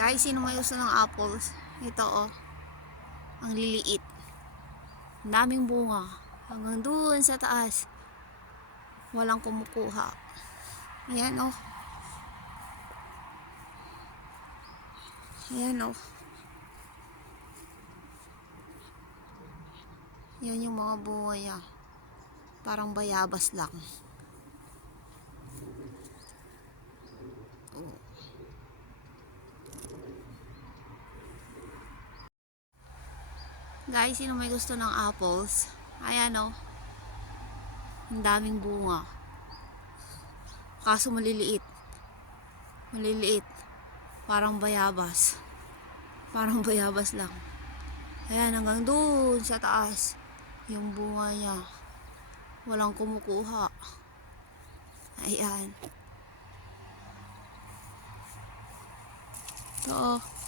Guys, sino may gusto ng apples? Ito oh, ang liliit. Ang daming bunga. Hanggang doon sa taas. Walang kumukuha. Ayan oh. Ayan oh. Yan yung mga bunga niya. Parang bayabas lang. Oh. Guys, sino may gusto ng apples? Ayan oh. Ang daming bunga. Kaso maliliit. Maliliit. Parang bayabas. Parang bayabas lang. Ayan, hanggang doon sa taas. Yung bunga niya. Walang kumukuha. Ayan. Ito oh.